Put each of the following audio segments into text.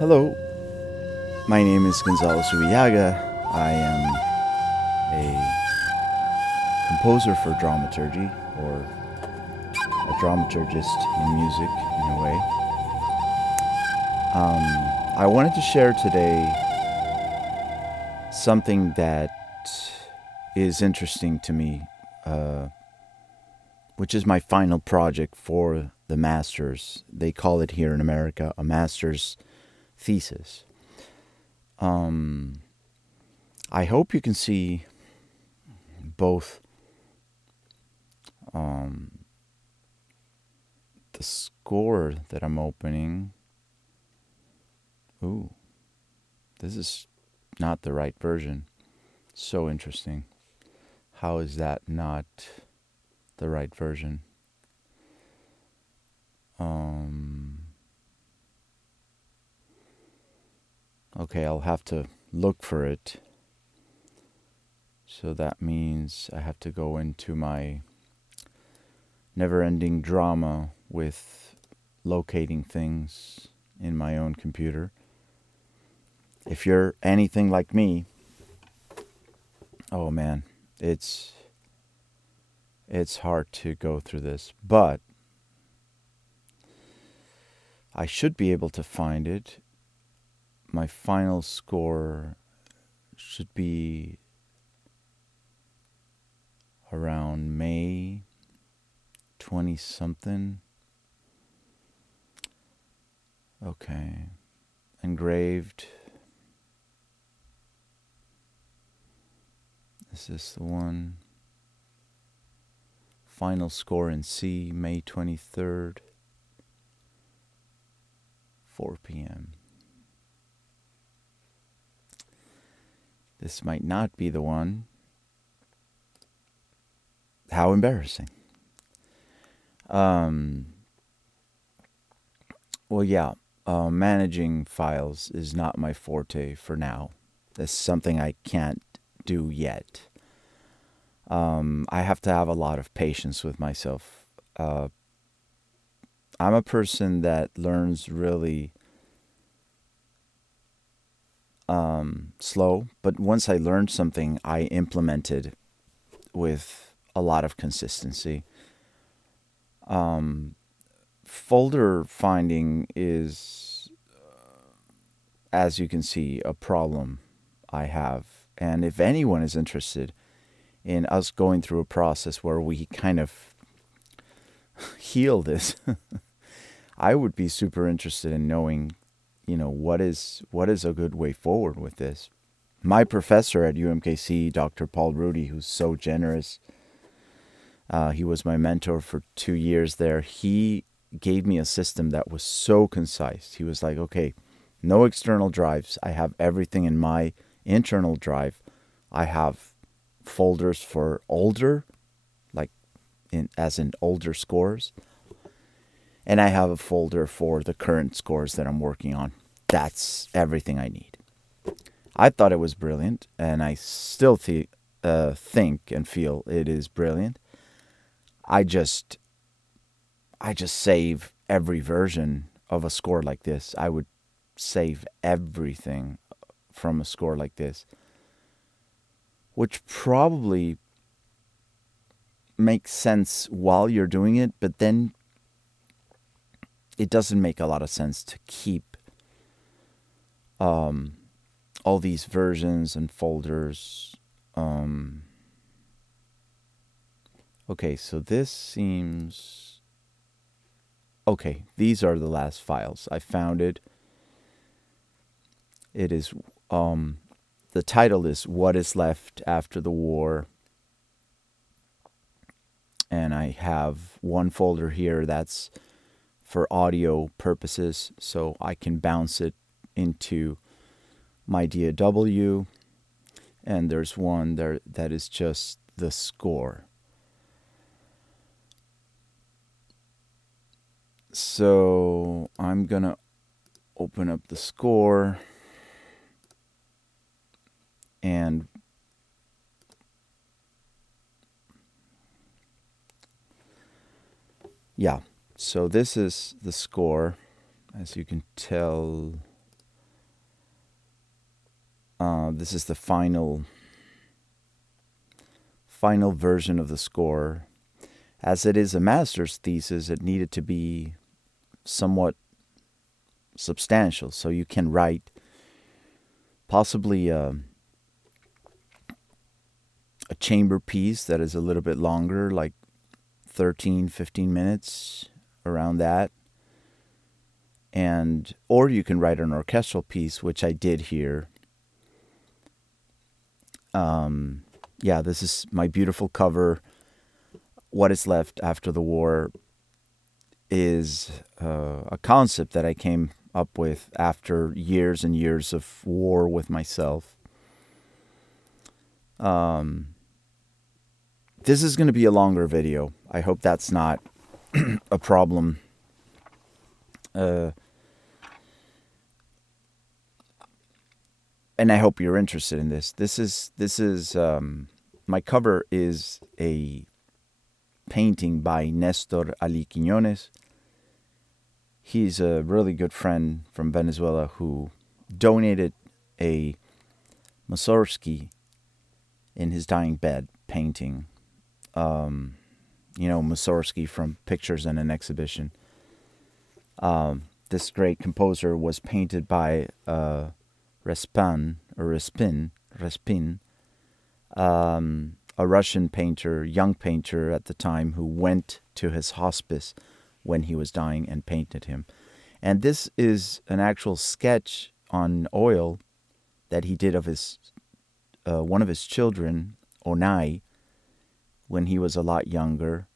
Hello, my name is Gonzalo Zubillaga. I am a composer for dramaturgy, or a dramaturgist in music, in a way. I wanted to share today something that is interesting to me, which is my final project for the master's. They call it here in America a master's thesis. I hope you can see both the score that I'm opening. Ooh, this is not the right version. So interesting. How is that not the right version? Okay, I'll have to look for it. So that means I have to go into my never-ending drama with locating things in my own computer. If you're anything like me, oh man, it's hard to go through this, but I should be able to find it. My final score should be around May 20-something. Okay. Engraved. Is this the one? Final score in C, May 23rd, 4 p.m. This might not be the one. How embarrassing. Well, yeah, managing files is not my forte for now. That's something I can't do yet. I have to have a lot of patience with myself. I'm a person that learns really slow, but once I learn something, I implement it with a lot of consistency. Folder finding is, as you can see, a problem I have. And if anyone is interested in us going through a process where we kind of heal this, I would be super interested in knowing, what is a good way forward with this. My professor at UMKC, Dr. Paul Rudy, who's so generous, he was my mentor for 2 years there. He gave me a system that was so concise. He was like, okay, no external drives. I have everything in my internal drive. I have folders for older, as in older scores. And I have a folder for the current scores that I'm working on. That's everything I need. I thought it was brilliant, and I still think and feel it is brilliant. I just save every version of a score like this. I would save everything from a score like this, which probably makes sense while you're doing it, but then it doesn't make a lot of sense to keep all these versions and folders. Okay, so this seems... Okay, these are the last files. I found it. It is... the title is What is Left After the War. And I have one folder here that's for audio purposes, so I can bounce it into my DAW. And there's one there that is just the score. So I'm going to open up the score, and yeah, so this is the score. As you can tell, This is the final version of the score. As it is a master's thesis, it needed to be somewhat substantial, so you can write possibly a chamber piece that is a little bit longer, like 13, 15 minutes, around that. Or you can write an orchestral piece, which I did here. This is my beautiful cover. What is Left After the War is a concept that I came up with after years and years of war with myself. This is going to be a longer video. I hope that's not a problem. And I hope you're interested in this. This is my cover is a painting by Nestor Ali Quiñones. He's a really good friend from Venezuela who donated a Mussorgsky in his dying bed painting. Mussorgsky from Pictures in an Exhibition. This great composer was painted by Respin, a Russian painter, young painter at the time, who went to his hospice when he was dying and painted him. And this is an actual sketch on oil that he did of his one of his children, Onay, when he was a lot younger.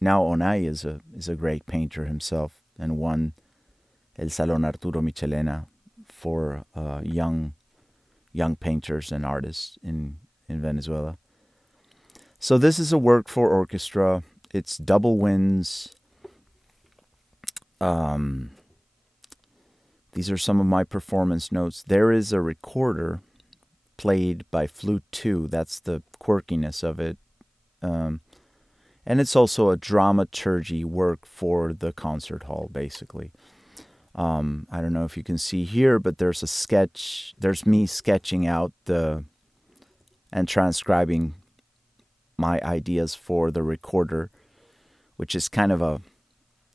Now Onay is a great painter himself and won El Salón Arturo Michelena for young painters and artists in Venezuela. So this is a work for orchestra. It's double winds. These are some of my performance notes. There is a recorder played by Flute 2. That's the quirkiness of it. And it's also a dramaturgy work for the concert hall, basically. I don't know if you can see here, but there's a sketch. There's me sketching out and transcribing my ideas for the recorder, which is kind of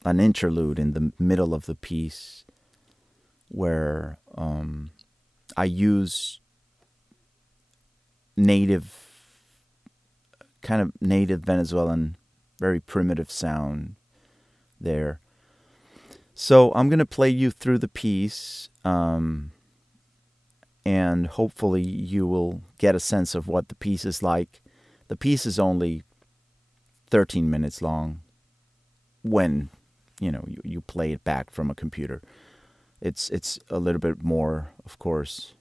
an interlude in the middle of the piece where I use native Venezuelan, very primitive sound there. So I'm going to play you through the piece, and hopefully you will get a sense of what the piece is like. The piece is only 13 minutes long when, you play it back from a computer. It's a little bit more, of course,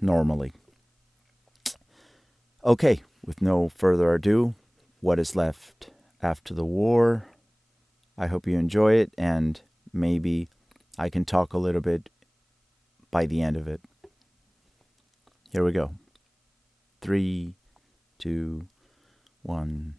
normally. Okay, with no further ado, What is Left After the War. I hope you enjoy it, and maybe I can talk a little bit by the end of it. Here we go. 3, 2, 1.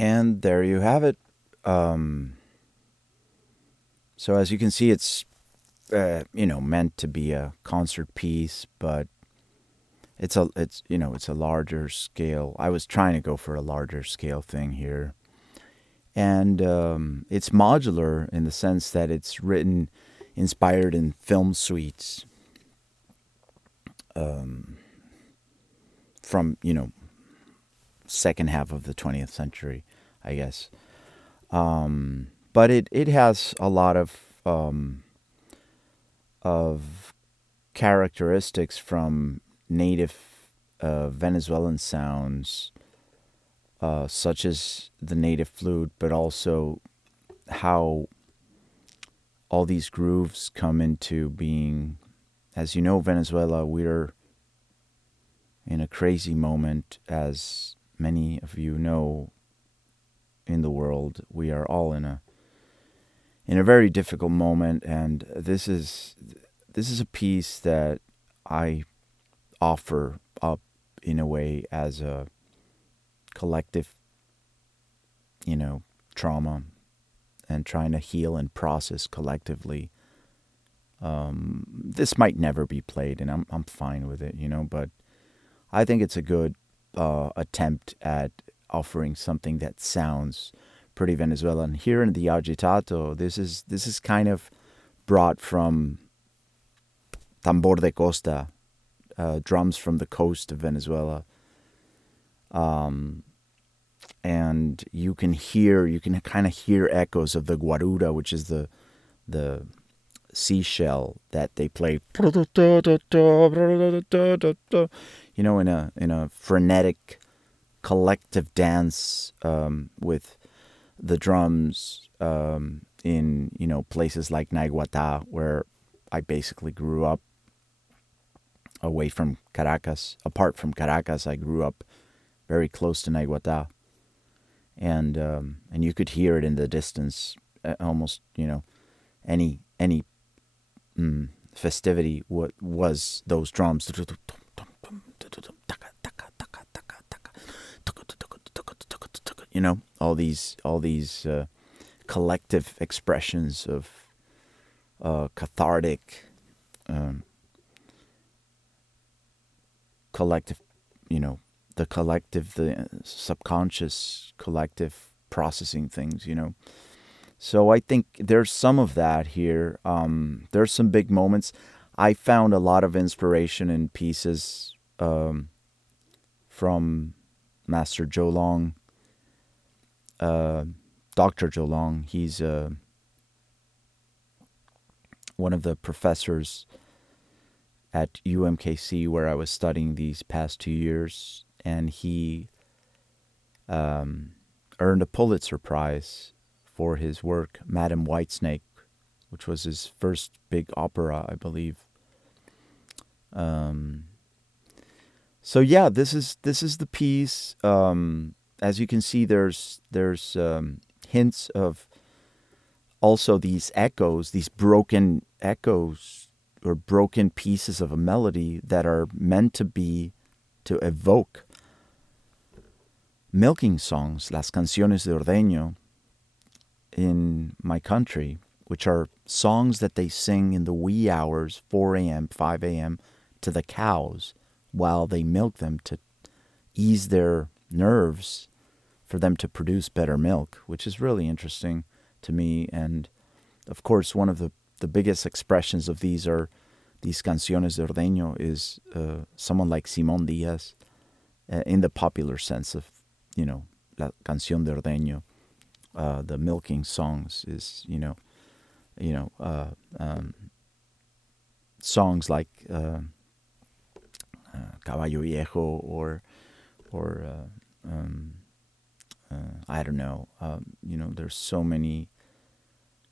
And there you have it. Um, so as you can see, it's meant to be a concert piece, but it's a larger scale. I was trying to go for a larger scale thing here, and it's modular in the sense that it's written, inspired in film suites from second half of the 20th century, I guess. But it has a lot of characteristics from native Venezuelan sounds, such as the native flute, but also how all these grooves come into being as you know, Venezuela, we're in a crazy moment, as many of you know, in the world. We are all in a very difficult moment, and this is a piece that I offer up in a way as a collective, trauma, and trying to heal and process collectively. This might never be played, and I'm fine with it, but I think it's a good attempt at offering something that sounds pretty Venezuelan. Here in the agitato, this is kind of brought from tambor de costa, drums from the coast of Venezuela. And you can kind of hear echoes of the guaruda, which is the seashell that they play, in a frenetic collective dance, with the drums, in places like Naiguatá, where I basically grew up. Apart from Caracas, I grew up very close to Naiguatá, and you could hear it in the distance, almost, any festivity was those drums, all these collective expressions of cathartic, collective, the subconscious collective processing things, So I think there's some of that here. There's some big moments. I found a lot of inspiration in pieces from Master Joe Long, Dr. Joe Long. He's one of the professors at UMKC where I was studying these past 2 years, and he earned a Pulitzer Prize for his work, Madam Whitesnake, which was his first big opera, I believe. So yeah, this is the piece. As you can see, there's hints of also these echoes, these broken echoes or broken pieces of a melody that are meant to evoke milking songs, las canciones de ordeño in my country, which are songs that they sing in the wee hours, 4 a.m., 5 a.m., to the cows while they milk them to ease their nerves for them to produce better milk, which is really interesting to me. And of course, one of the biggest expressions of these canciones de ordeño is someone like Simón Díaz, in the popular sense of, la canción de ordeño, the milking songs is, songs like Caballo Viejo or I don't know, there's so many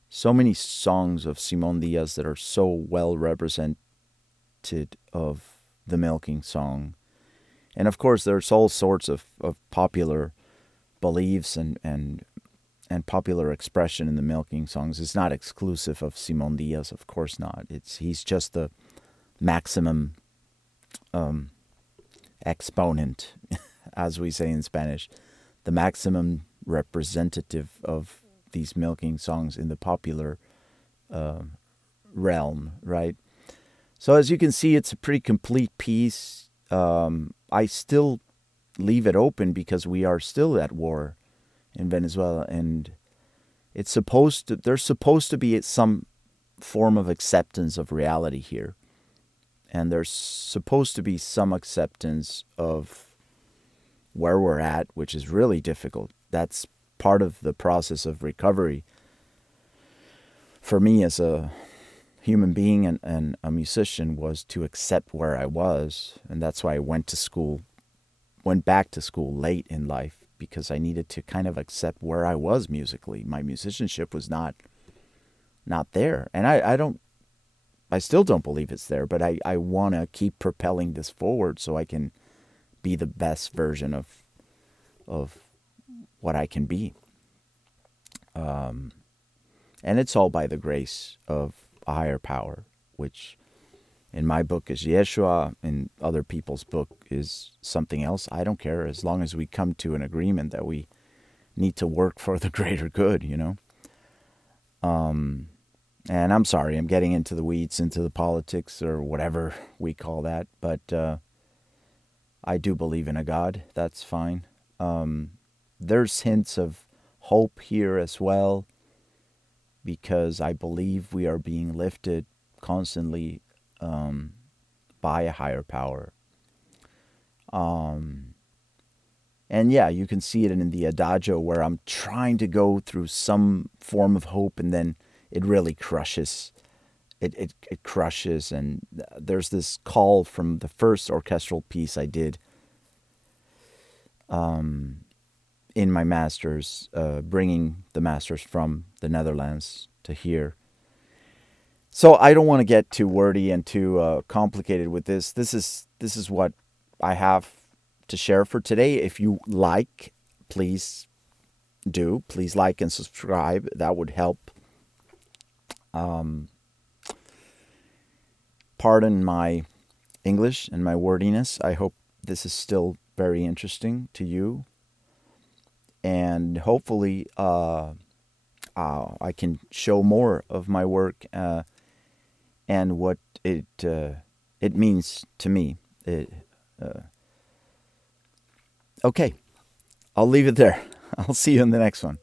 songs of Simón Díaz that are so well represented of the milking song. And of course, there's all sorts of popular beliefs and popular expression in the milking songs. It's not exclusive of Simón Díaz, of course not. He's just the maximum exponent, as we say in Spanish, the maximum representative of these milking songs in the popular realm, right? So as you can see, it's a pretty complete piece. I still leave it open because we are still at war in Venezuela, and there's supposed to be some form of acceptance of reality here, and there's supposed to be some acceptance of where we're at, which is really difficult. That's part of the process of recovery for me as a human being and a musician, was to accept where I was. And that's why I went back to school late in life, because I needed to kind of accept where I was musically. My musicianship was not there. And I don't I still don't believe it's there, but I want to keep propelling this forward so I can be the best version of what I can be. And it's all by the grace of a higher power, which in my book is Yeshua, in other people's book is something else. I don't care, as long as we come to an agreement that we need to work for the greater good, you know. And I'm sorry, I'm getting into the weeds, into the politics or whatever we call that, but I do believe in a God. That's fine. There's hints of hope here as well, because I believe we are being lifted constantly by a higher power. And yeah, you can see it in the adagio where I'm trying to go through some form of hope, and then it really crushes. It crushes, and there's this call from the first orchestral piece I did in my masters, bringing the masters from the Netherlands to here. So I don't want to get too wordy and too complicated with this. This is what I have to share for today. If you like, please do. Please like and subscribe. That would help. Pardon my English and my wordiness. I hope this is still very interesting to you. And hopefully I can show more of my work and what it means to me. Okay, I'll leave it there. I'll see you in the next one.